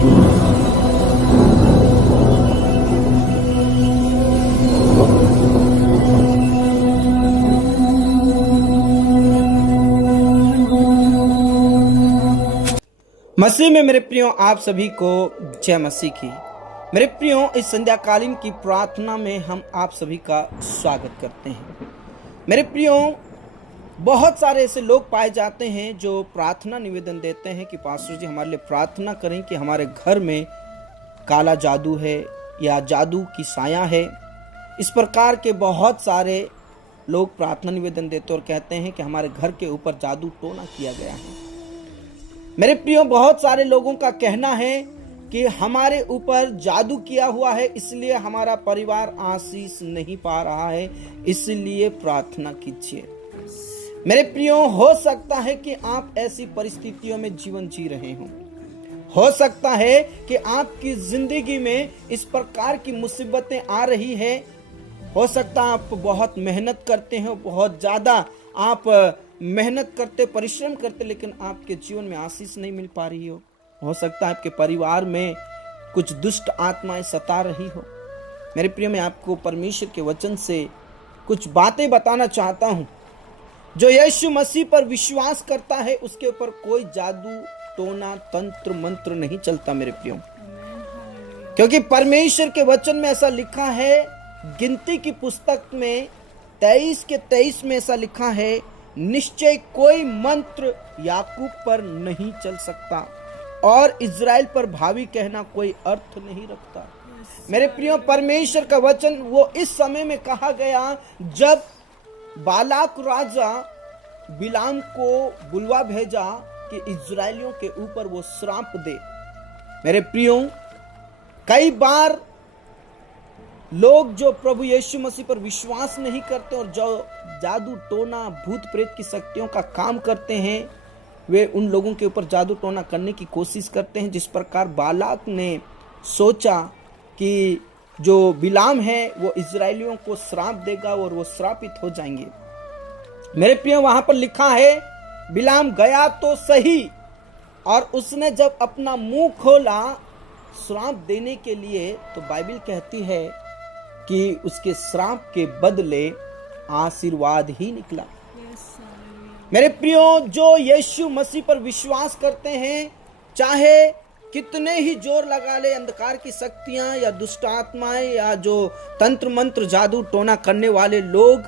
मसीह में मेरे प्रियो, आप सभी को जय मसीह की। मेरे प्रियो, इस संध्याकालीन की प्रार्थना में हम आप सभी का स्वागत करते हैं। मेरे प्रियो, बहुत सारे ऐसे लोग पाए जाते हैं जो प्रार्थना निवेदन देते हैं कि पास्टर जी हमारे लिए प्रार्थना करें कि हमारे घर में काला जादू है या जादू की साया है। इस प्रकार के बहुत सारे लोग प्रार्थना निवेदन देते और कहते हैं कि हमारे घर के ऊपर जादू टोना किया गया है। मेरे प्रियो, बहुत सारे लोगों का कहना है कि हमारे ऊपर जादू किया हुआ है, इसलिए हमारा परिवार आशीष नहीं पा रहा है, इसलिए प्रार्थना कीजिए। मेरे प्रियो, हो सकता है कि आप ऐसी परिस्थितियों में जीवन जी रहे हो सकता है कि आपकी जिंदगी में इस प्रकार की मुसीबतें आ रही है। हो सकता है आप बहुत मेहनत करते हो, बहुत ज्यादा आप मेहनत करते, परिश्रम करते, लेकिन आपके जीवन में आशीष नहीं मिल पा रही हो सकता है आपके परिवार में कुछ दुष्ट आत्माएं सता रही हो। मेरे प्रिय, मैं आपको परमेश्वर के वचन से कुछ बातें बताना चाहता हूं। जो यीशु मसीह पर विश्वास करता है उसके ऊपर कोई जादू टोना तंत्र मंत्र नहीं चलता मेरे प्रियो, क्योंकि परमेश्वर के वचन में ऐसा लिखा है। गिनती की पुस्तक में 23 में ऐसा लिखा है, निश्चय कोई मंत्र याकूब पर नहीं चल सकता और इज़राइल पर भावी कहना कोई अर्थ नहीं रखता। मेरे प्रियो, परमेश्वर का वचन वो इस समय में कहा गया जब बालाक राजा बिलाम को बुलवा भेजा कि इज़राइलियों के ऊपर वो श्राप दे। मेरे प्रियो, कई बार लोग जो प्रभु यीशु मसीह पर विश्वास नहीं करते और जो जादू टोना भूत प्रेत की शक्तियों का काम करते हैं, वे उन लोगों के ऊपर जादू टोना करने की कोशिश करते हैं। जिस प्रकार बालाक ने सोचा कि जो बिलाम है वो इजरायलियों को श्राप देगा और वो श्रापित हो जाएंगे। मेरे प्रिय, वहां पर लिखा है बिलाम गया तो सही, और उसने जब अपना मुंह खोला श्राप देने के लिए, तो बाइबल कहती है कि उसके श्राप के बदले आशीर्वाद ही निकला। मेरे प्रियो, जो यीशु मसीह पर विश्वास करते हैं, चाहे कितने ही जोर लगा ले अंधकार की शक्तियां या दुष्ट आत्माएं या जो तंत्र मंत्र जादू टोना करने वाले लोग,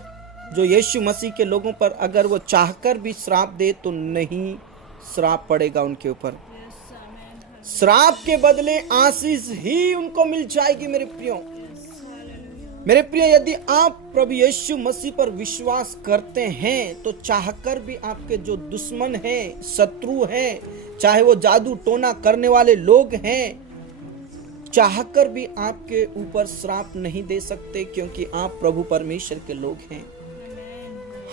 जो यीशु मसीह के लोगों पर अगर वो चाहकर भी श्राप दे तो नहीं श्राप पड़ेगा उनके ऊपर। श्राप के बदले आशीष ही उनको मिल जाएगी। मेरे प्रिय, यदि आप प्रभु यीशु मसीह पर विश्वास करते हैं तो चाहकर भी आपके जो दुश्मन हैं, शत्रु हैं, चाहे वो जादू टोना करने वाले लोग हैं, चाहकर भी आपके ऊपर श्राप नहीं दे सकते, क्योंकि आप प्रभु परमेश्वर के लोग हैं।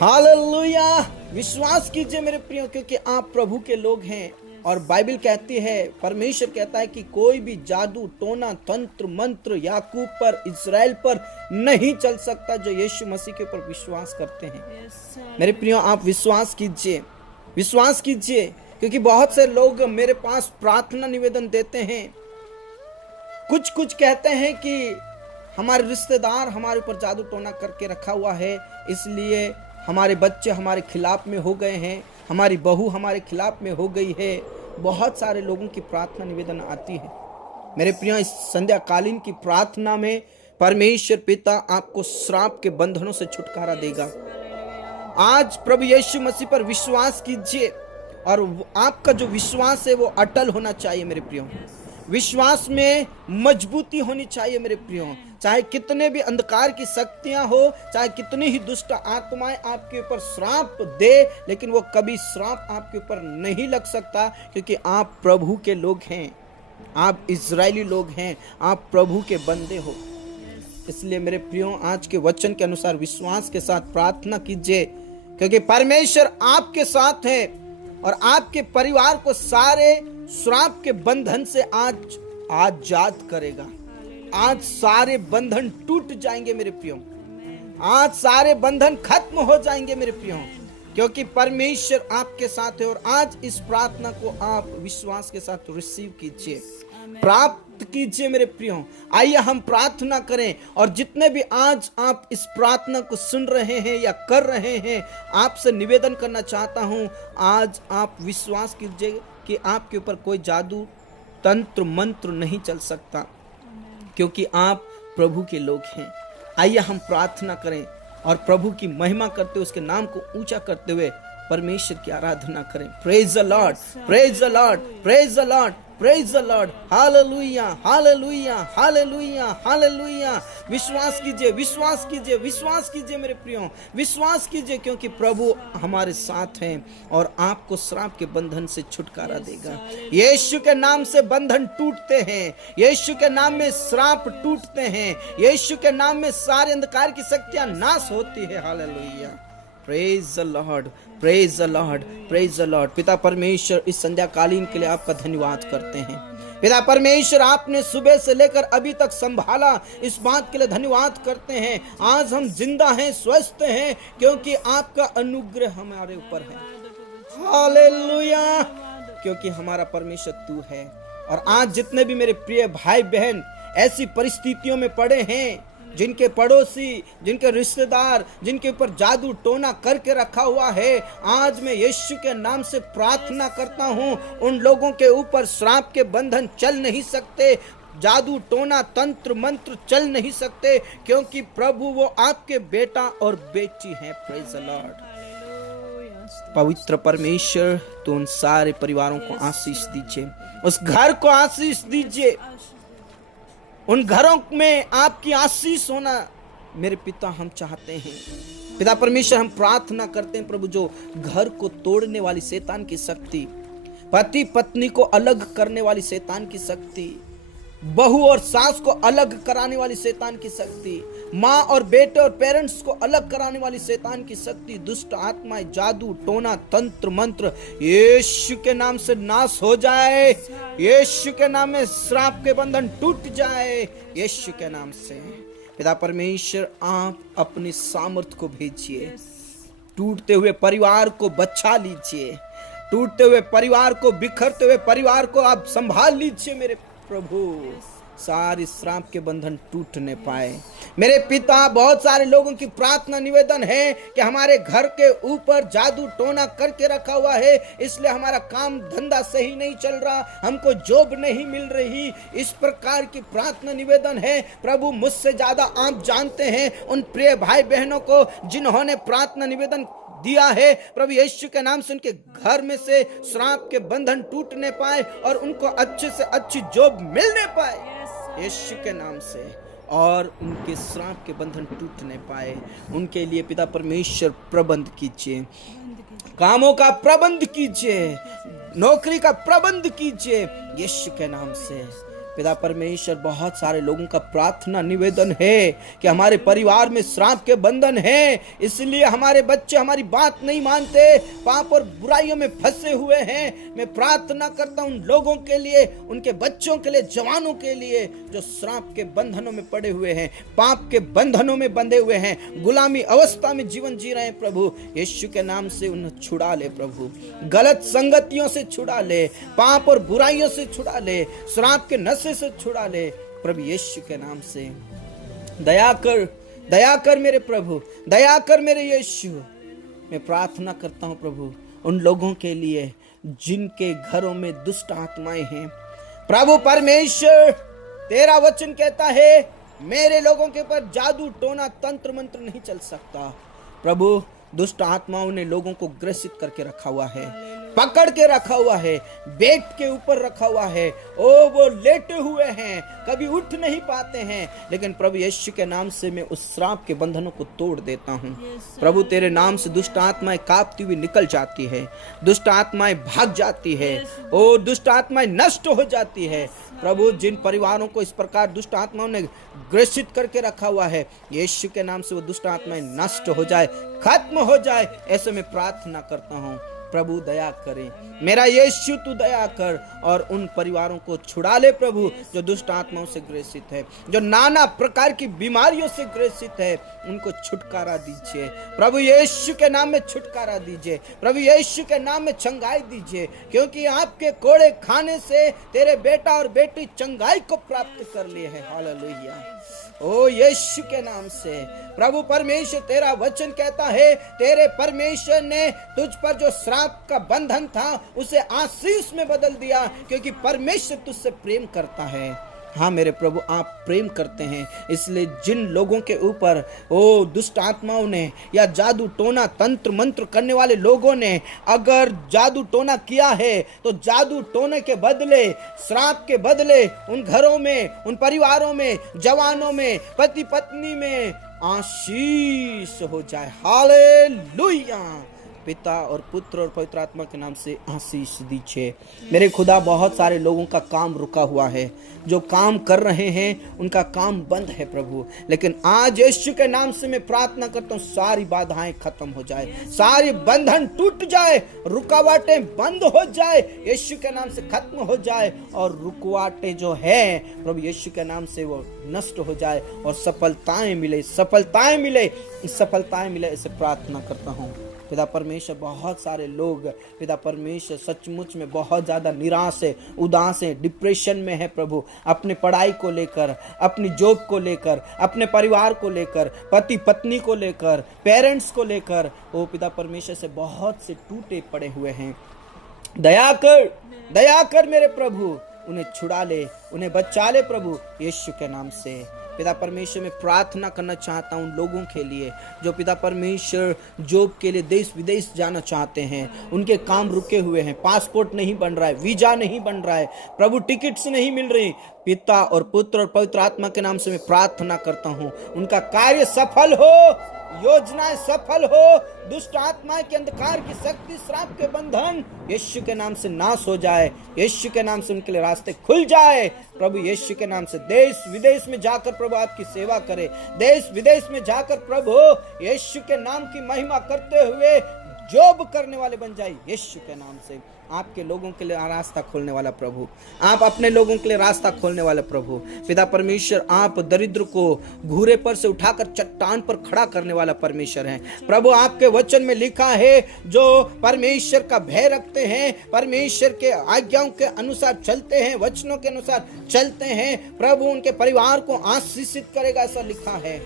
हालेलुया! विश्वास कीजिए मेरे प्रियो, क्योंकि आप प्रभु के लोग हैं। और बाइबल कहती है, परमेश्वर कहता है कि कोई भी जादू टोना तंत्र मंत्र याकूब पर, इज़राइल पर नहीं चल सकता जो यीशु मसीह के ऊपर विश्वास करते हैं। मेरे प्रियो, आप विश्वास कीजिए, क्योंकि बहुत से लोग मेरे पास प्रार्थना निवेदन देते हैं। कुछ कहते हैं कि हमारे रिश्तेदार हमारे ऊपर जादू टोना करके रखा हुआ है, इसलिए हमारे बच्चे हमारे खिलाफ में हो गए हैं, हमारी बहू हमारे खिलाफ में हो गई है। बहुत सारे लोगों की प्रार्थना निवेदन आती है। मेरे प्रिय, इस संध्याकालीन की प्रार्थना में परमेश्वर पिता आपको श्राप के बंधनों से छुटकारा देगा। आज प्रभु यीशु मसीह पर विश्वास कीजिए, और आपका जो विश्वास है वो अटल होना चाहिए। मेरे प्रियो, विश्वास में मजबूती होनी चाहिए। मेरे प्रियो, चाहे कितने भी अंधकार की शक्तियां हो, चाहे कितनी ही दुष्ट आत्माएं आपके ऊपर श्राप दे, लेकिन वो कभी श्राप आपके ऊपर नहीं लग सकता, क्योंकि आप प्रभु के लोग हैं, आप इजरायली लोग हैं, आप प्रभु के बंदे हो। इसलिए मेरे प्रियो, आज के वचन के अनुसार विश्वास के साथ प्रार्थना कीजिए, क्योंकि परमेश्वर आपके साथ है और आपके परिवार को सारे श्राप के बंधन से आज आजाद करेगा। आज सारे बंधन टूट जाएंगे मेरे प्रियो, आज सारे बंधन खत्म हो जाएंगे मेरे प्रियो। क्योंकि परमेश्वर आपके साथ है। और आज इस प्रार्थना को आप विश्वास के साथ रिसीव कीजिए, प्राप्त कीजिए मेरे प्रियो। आइए हम प्रार्थना करें। और जितने भी आज आप इस प्रार्थना को सुन रहे हैं या कर रहे हैं, आपसे निवेदन करना चाहता हूं, आज आप विश्वास कीजिए कि आपके ऊपर कोई जादू तंत्र मंत्र नहीं चल सकता, क्योंकि आप प्रभु के लोग हैं। आइए हम प्रार्थना करें और प्रभु की महिमा करते हुए, उसके नाम को ऊंचा करते हुए परमेश्वर की आराधना करें। Praise the Lord, praise the Lord, praise the Lord, praise the Lord. Hallelujah, hallelujah, hallelujah, hallelujah. विश्वास कीजिए, विश्वास कीजिए, विश्वास कीजिए मेरे प्रियो, विश्वास कीजिए, क्योंकि प्रभु हमारे साथ हैं और आपको श्राप के बंधन से छुटकारा देगा। यीशु के नाम से बंधन टूटते हैं, यीशु के नाम में श्राप टूटते हैं, यीशु के नाम में सारे अंधकार की शक्तियां नाश होती है। Hallelujah, praise the Lord, praise the Lord, praise the Lord. पिता परमेश्वर, इस संध्या कालीन के लिए आपका धन्यवाद करते हैं। पिता परमेश्वर, आपने सुबह से लेकर अभी तक संभाला, इस बात के लिए धन्यवाद करते हैं। आज हम जिंदा हैं, स्वस्थ हैं, क्योंकि आपका अनुग्रह हमारे ऊपर है। हालेलुया, क्योंकि हमारा परमेश्वर तू है। और आज जितने भी मेरे प्रिय भाई बहन ऐसी परिस्थितियों में पड़े हैं, जिनके पड़ोसी, जिनके रिश्तेदार, जिनके ऊपर जादू टोना करके रखा हुआ है, आज मैं यीशु के नाम से प्रार्थना करता हूं, उन लोगों के ऊपर श्राप के बंधन चल नहीं सकते, जादू टोना तंत्र मंत्र चल नहीं सकते, क्योंकि प्रभु वो आपके बेटा और बेटी हैं। Praise the Lord. पवित्र परमेश्वर, तो उन सारे परिवारों को आशीष दीजिए, उस घर को आशीष दीजिए, उन घरों में आपकी आशीष होना मेरे पिता हम चाहते हैं। पिता परमेश्वर, हम प्रार्थना करते हैं प्रभु, जो घर को तोड़ने वाली शैतान की शक्ति, पति पत्नी को अलग करने वाली शैतान की शक्ति, बहू और सास को अलग कराने वाली शैतान की शक्ति, माँ और बेटे और पेरेंट्स को अलग कराने वाली शैतान की शक्ति, दुष्ट आत्माएं, जादू टोना तंत्र मंत्र यीशु के नाम से नाश हो जाए। यीशु के नाम में श्राप के बंधन टूट जाए, यीशु के नाम से। पिता परमेश्वर, आप अपनी सामर्थ को भेजिए, टूटते हुए परिवार को बचा लीजिए, टूटते हुए परिवार को, बिखरते हुए परिवार को आप संभाल लीजिए मेरे प्रभु। सारी श्राप के बंधन टूटने पाए मेरे पिता। बहुत सारे लोगों की प्रार्थना निवेदन है कि हमारे घर के ऊपर जादू टोना करके रखा हुआ है, इसलिए हमारा काम धंधा सही नहीं चल रहा, हमको जॉब नहीं मिल रही। इस प्रकार की प्रार्थना निवेदन है प्रभु, मुझसे ज्यादा आप जानते हैं उन प्रिय भाई बहनों को जिन्होंने प्रार्थना निवेदन दिया है। प्रभु यीशु के नाम से उनके घर में से श्राप के बंधन टूटने पाए और उनको अच्छे से अच्छी जॉब मिलने पाए यीशु के नाम से, और उनके श्राप के बंधन टूटने पाए। उनके लिए पिता परमेश्वर प्रबंध कीजिए, कामों का प्रबंध कीजिए, नौकरी का प्रबंध कीजिए यीशु के नाम से। पिता परमेश्वर, बहुत सारे लोगों का प्रार्थना निवेदन है कि हमारे परिवार में श्राप के बंधन है, इसलिए हमारे बच्चे हमारी बात नहीं मानते, पाप और बुराइयों में फंसे हुए हैं। मैं प्रार्थना करता हूं उन लोगों के लिए, उनके बच्चों के लिए, जवानों के लिए जो श्राप के बंधनों में पड़े हुए हैं, पाप के बंधनों में बंधे हुए हैं, गुलामी अवस्था में जीवन जी रहे हैं। प्रभु यीशु के नाम से उन्हें छुड़ा ले प्रभु, गलत संगतियों से छुड़ा ले, पाप और बुराइयों से छुड़ा ले, श्राप के नशे से छुड़ा ले प्रभु यीशु के नाम से। दया कर, दया कर मेरे प्रभु, दया कर मेरे यीशु। मैं प्रार्थना करता हूं प्रभु उन लोगों के लिए जिनके घरों में दुष्ट आत्माएं हैं। प्रभु परमेश्वर, तेरा वचन कहता है मेरे लोगों के ऊपर जादू टोना तंत्र मंत्र नहीं चल सकता। प्रभु दुष्ट आत्माओं ने लोगों को ग्रसित करके रखा हुआ है, पकड़ के रखा हुआ है, बेड के ऊपर रखा हुआ है, वो लेटे हुए हैं, कभी उठ नहीं पाते हैं। लेकिन प्रभु यीशु के नाम से मैं उस श्राप के बंधनों को तोड़ देता हूँ। प्रभु तेरे नाम से दुष्ट आत्माएं कांपती हुई निकल जाती है, दुष्ट आत्माएं भाग जाती है, ओ दुष्ट आत्माएं नष्ट हो जाती है। प्रभु जिन परिवारों को इस प्रकार दुष्ट आत्माओं ने ग्रसित करके रखा हुआ है, यीशु के नाम से वो दुष्ट आत्माएं नष्ट हो जाए, खत्म हो जाए, ऐसे में प्रार्थना करता हूँ। प्रभु दया करे। मेरा यीशु तू दया कर और उन परिवारों को छुड़ा ले प्रभु, जो दुष्ट आत्माओं से ग्रसित है, जो नाना प्रकार की बीमारियों से ग्रसित है, उनको छुटकारा दीजिए प्रभु यीशु के नाम में, छुटकारा दीजिए प्रभु यीशु के नाम में, चंगाई दीजिए, क्योंकि आपके कोड़े खाने से तेरे बेटा और बेटी चंगाई को प्राप्त कर लिए हैं। हालेलुया। ओ यीशु के नाम से प्रभु परमेश्वर, तेरा वचन कहता है तेरे परमेश्वर ने तुझ पर जो श्राप का बंधन था उसे आशीष में बदल दिया, क्योंकि परमेश्वर तुझसे प्रेम करता है। हाँ मेरे प्रभु, आप प्रेम करते हैं, इसलिए जिन लोगों के ऊपर ओ दुष्ट आत्माओं ने या जादू टोना तंत्र मंत्र करने वाले लोगों ने अगर जादू टोना किया है, तो जादू टोने के बदले, श्राप के बदले उन घरों में, उन परिवारों में, जवानों में, पति पत्नी में आशीष हो जाए। हालेलुया। पिता और पुत्र और पवित्र आत्मा के नाम से आशीष दीजिए। मेरे खुदा, बहुत सारे लोगों का काम रुका हुआ है, जो काम कर रहे हैं उनका काम बंद है प्रभु, लेकिन आज यीशु के नाम से मैं प्रार्थना करता हूँ सारी बाधाएं खत्म हो जाए, सारी बंधन टूट जाए, रुकावटें बंद हो जाए, यीशु के नाम से खत्म हो जाए, और रुकावटें जो है प्रभु यीशु के नाम से वो नष्ट हो जाए और सफलताएं मिले, सफलताएं मिले, सफलताएं मिले, ऐसे प्रार्थना करता हूँ। पिता परमेश्वर, बहुत सारे लोग पिता परमेश्वर सचमुच में बहुत ज़्यादा निराश है, उदास है, डिप्रेशन में है प्रभु, अपने पढ़ाई को लेकर, अपनी जॉब को लेकर, अपने परिवार को लेकर, पति पत्नी को लेकर, पेरेंट्स को लेकर, वो पिता परमेश्वर से बहुत से टूटे पड़े हुए हैं। दया कर मेरे प्रभु, उन्हें छुड़ा ले, उन्हें बचा ले प्रभु यीशु के नाम से। पिता परमेश्वर, मैं प्रार्थना करना चाहता हूँ लोगों के लिए जो पिता परमेश्वर जॉब के लिए देश विदेश जाना चाहते हैं, उनके काम रुके हुए हैं, पासपोर्ट नहीं बन रहा है, वीजा नहीं बन रहा है प्रभु, टिकट्स नहीं मिल रही। पिता और पुत्र और पवित्र आत्मा के नाम से मैं प्रार्थना करता हूँ, उनका कार्य सफल हो, योजनाएं सफल हो, दुष्ट आत्माएं के अंधकार की शक्ति, श्राप के बंधन यीशु के नाम से नाश हो जाए, यीशु के नाम से उनके लिए रास्ते खुल जाए प्रभु यीशु के नाम से। देश विदेश में जाकर प्रभु आपकी सेवा करे, देश विदेश में जाकर प्रभु यीशु के नाम की महिमा करते हुए जॉब करने वाले बन जाए यीशु के नाम से। आपके लोगों के लिए रास्ता खोलने वाला प्रभु, आप अपने लोगों के लिए रास्ता खोलने वाले प्रभु। पिता परमेश्वर, आप दरिद्र को घूरे पर से उठाकर चट्टान पर खड़ा करने वाला परमेश्वर हैं प्रभु। आपके वचन में लिखा है, जो परमेश्वर का भय रखते हैं, परमेश्वर के आज्ञाओं के अनुसार चलते हैं, वचनों के अनुसार चलते हैं प्रभु, उनके परिवार को आशीषित करेगा, ऐसा लिखा है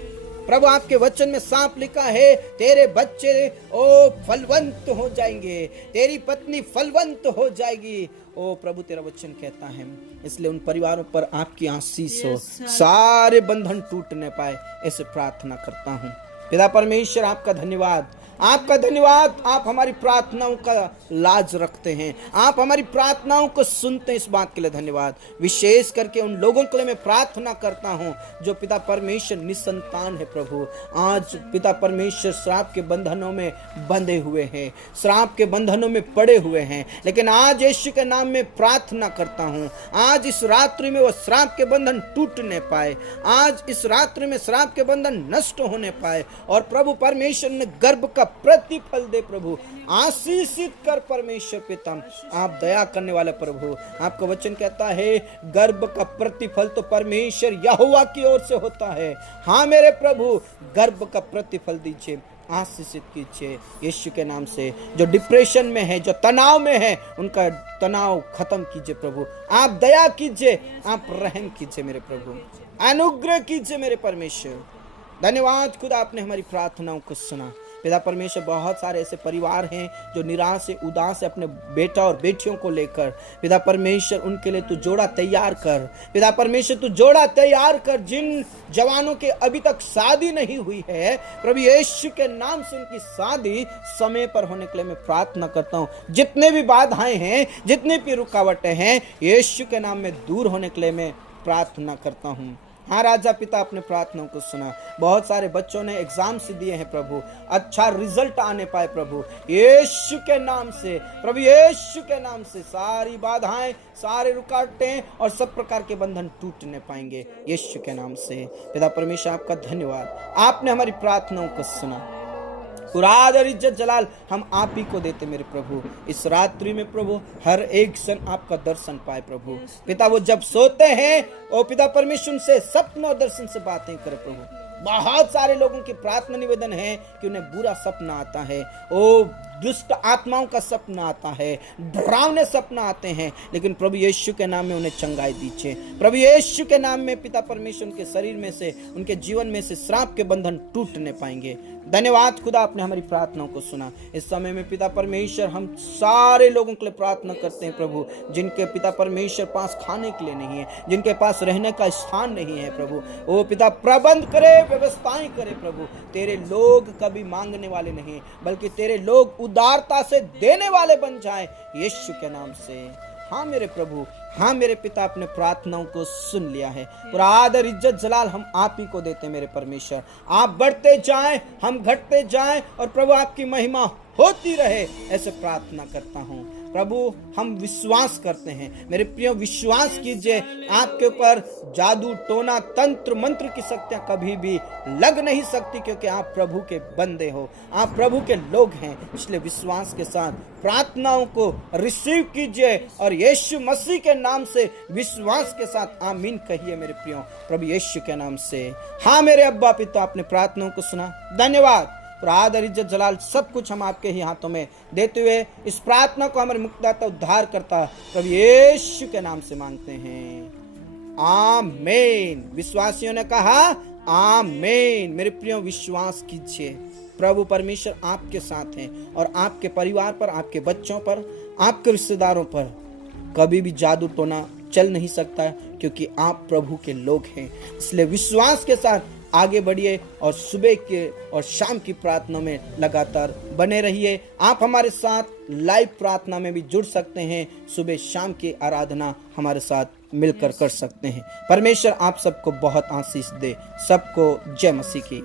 प्रभु। आपके वचन में साफ लिखा है, तेरे बच्चे ओ फलवंत हो जाएंगे, तेरी पत्नी फलवंत हो जाएगी। ओ प्रभु, तेरा वचन कहता है, इसलिए उन परिवारों पर आपकी आशीष हो, सारे बंधन टूटने पाए, ऐसे प्रार्थना करता हूँ। पिता परमेश्वर, आपका धन्यवाद, आपका धन्यवाद। आप हमारी प्रार्थनाओं का लाज रखते हैं, आप हमारी प्रार्थनाओं को सुनते हैं, इस बात के लिए धन्यवाद। विशेष करके उन लोगों के लिए मैं प्रार्थना करता हूं जो पिता परमेश्वर निसंतान है प्रभु, आज पिता परमेश्वर श्राप के बंधनों में बंधे हुए हैं, श्राप के बंधनों में पड़े हुए हैं, लेकिन आज यीशु के नाम में प्रार्थना करता हूं, आज इस रात्रि में वो श्राप के बंधन टूटने पाए, आज इस रात्रि में श्राप के बंधन नष्ट होने पाए, और प्रभु परमेश्वर ने गर्भ का प्रतिफल दे प्रभु, आशीषित कर परमेश्वर पिता। आप दया करने वाले प्रभु, आपका वचन कहता है गर्भ का प्रतिफल तो परमेश्वर यहोवा की ओर से होता है। हाँ मेरे प्रभु, गर्भ का प्रतिफल दीजिए, आशीषित कीजिए यीशु के नाम से। जो डिप्रेशन में है, जो तनाव में है, उनका तनाव खत्म कीजिए प्रभु। आप दया कीजिए, आप रहम कीजिए मेरे प्रभु, अनुग्रह कीजिए मेरे परमेश्वर। धन्यवाद खुदा, आपने हमारी प्रार्थनाओं को सुना। पिता परमेश्वर, बहुत सारे ऐसे परिवार हैं जो निराश है, उदास है अपने बेटा और बेटियों को लेकर। पिता परमेश्वर, उनके लिए तू जोड़ा तैयार कर। पिता परमेश्वर, तू जोड़ा तैयार कर। जिन जवानों के अभी तक शादी नहीं हुई है, प्रभु यीशु के नाम से उनकी शादी समय पर होने के लिए मैं प्रार्थना करता हूँ। जितने भी बाधाएं हैं, जितनी भी रुकावटें हैं, यीशु के नाम में दूर होने के लिए मैं प्रार्थना करता हूँ। हाँ राजा पिता, अपने प्रार्थनाओं को सुना। बहुत सारे बच्चों ने एग्जाम्स दिए हैं प्रभु, अच्छा रिजल्ट आने पाए प्रभु यीशु के नाम से। प्रभु यीशु के नाम से सारी बाधाएं, सारे रुकावटें और सब प्रकार के बंधन टूटने पाएंगे यीशु के नाम से। पिता परमेश्वर, आपका धन्यवाद, आपने हमारी प्रार्थनाओं को सुना। पूरा आदर इज्जत जलाल हम आप ही को देते मेरे प्रभु। इस रात्रि में प्रभु हर एक क्षण आपका दर्शन पाए प्रभु। पिता वो जब सोते हैं ओ पिता परमेश्वर से सपनों और दर्शन से बातें करे प्रभु। बहुत सारे लोगों की प्रार्थना निवेदन है कि उन्हें बुरा सपना आता है, ओ दुष्ट आत्माओं का सपना आता है, डरावने सपना आते हैं, लेकिन प्रभु यीशु के नाम में उन्हें चंगाई दीजिए। प्रभु यीशु के नाम में पिता परमेश्वर के शरीर में से, उनके जीवन में से श्राप के बंधन टूटने पाएंगे। धन्यवाद खुदा, आपने हमारी प्रार्थनाओं को सुना। इस समय में पिता परमेश्वर हम सारे लोगों के लिए प्रार्थना करते हैं प्रभु, जिनके पिता परमेश्वर पास खाने के लिए नहीं है, जिनके पास रहने का स्थान नहीं है प्रभु। ओ पिता प्रबंध करे, व्यवस्थाएं करे प्रभु। तेरे लोग कभी मांगने वाले नहीं, बल्कि तेरे लोग उदारता से देने वाले बन जाएं यीशु के नाम से। हाँ मेरे प्रभु, हाँ मेरे पिता, अपने प्रार्थनाओं को सुन लिया है। पूरा आदर इज्जत जलाल हम आप ही को देते मेरे परमेश्वर। आप बढ़ते जाएं, हम घटते जाएं, और प्रभु आपकी महिमा होती रहे, ऐसे प्रार्थना करता हूँ प्रभु। हम विश्वास करते हैं मेरे प्रिय, विश्वास कीजिए आपके ऊपर जादू टोना तंत्र मंत्र की शक्तियां कभी भी लग नहीं सकती, क्योंकि आप प्रभु के बंदे हो, आप प्रभु के लोग हैं। इसलिए विश्वास के साथ प्रार्थनाओं को रिसीव कीजिए और यीशु मसीह के नाम से विश्वास के साथ आमीन कहिए मेरे प्रियो, प्रभु यीशु के नाम से। हाँ मेरे अब्बा पिता, आपने प्रार्थनाओं को सुना, धन्यवाद। आदर इज्जत जलाल सब कुछ हम आपके ही हाथों में देते हुए इस प्रार्थना को हमारे मुक्तिदाता उद्धार करता प्रभु यीशु के नाम से मांगते हैं, आमीन। विश्वासियों ने कहा आमीन। मेरे प्रियो, विश्वास कीजिए प्रभु परमेश्वर आपके साथ हैं, और आपके परिवार पर, आपके बच्चों पर, आपके रिश्तेदारों पर कभी भी जादू टोना चल नहीं सकता, क्योंकि आप प्रभु के लोग हैं। इसलिए विश्वास के साथ आगे बढ़िए और सुबह के और शाम की प्रार्थना में लगातार बने रहिए। आप हमारे साथ लाइव प्रार्थना में भी जुड़ सकते हैं, सुबह शाम की आराधना हमारे साथ मिलकर कर सकते हैं। परमेश्वर आप सबको बहुत आशीष दे। सबको जय मसीह की।